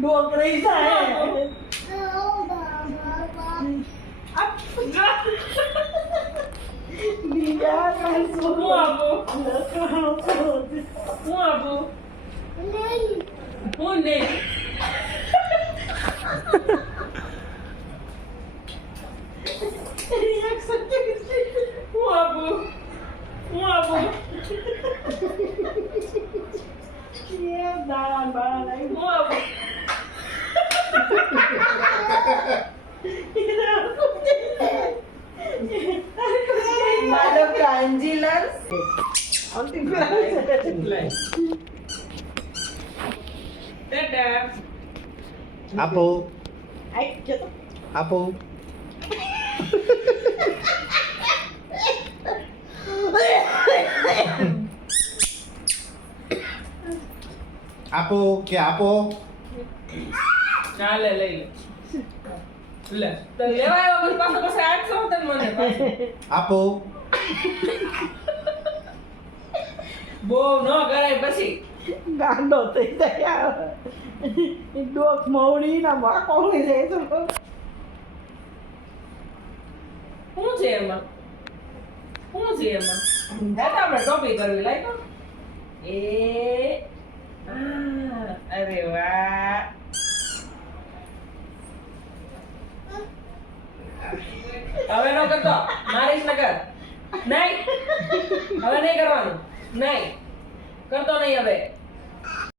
ડોકરી થાય બીજા કાંઈ શું આપો હું નહીં રિએક્શન હું આપું એ દાણા બાળા નહીં હું આપું મારો કાંજીલર અંતિમ ટાટા આપો આઈ જતો આપો આપો કે આપો ચાલે લઈ લે તો લેવાય વગર પાછો પછી 800 તન મને પાછો આપો બહુ ન કરાય પછી ગાંડો થઈ જાય ડોક મવડી ના વાકોળી જાય તો શું છે એમાં હેતા આપણે ટોપી કરવી લાઈ તો એ અરે વાહ હવે નો કરતો મારીશ ન કર નહીં હવે નહીં કરવાનું નહીં કરતો નહીં હવે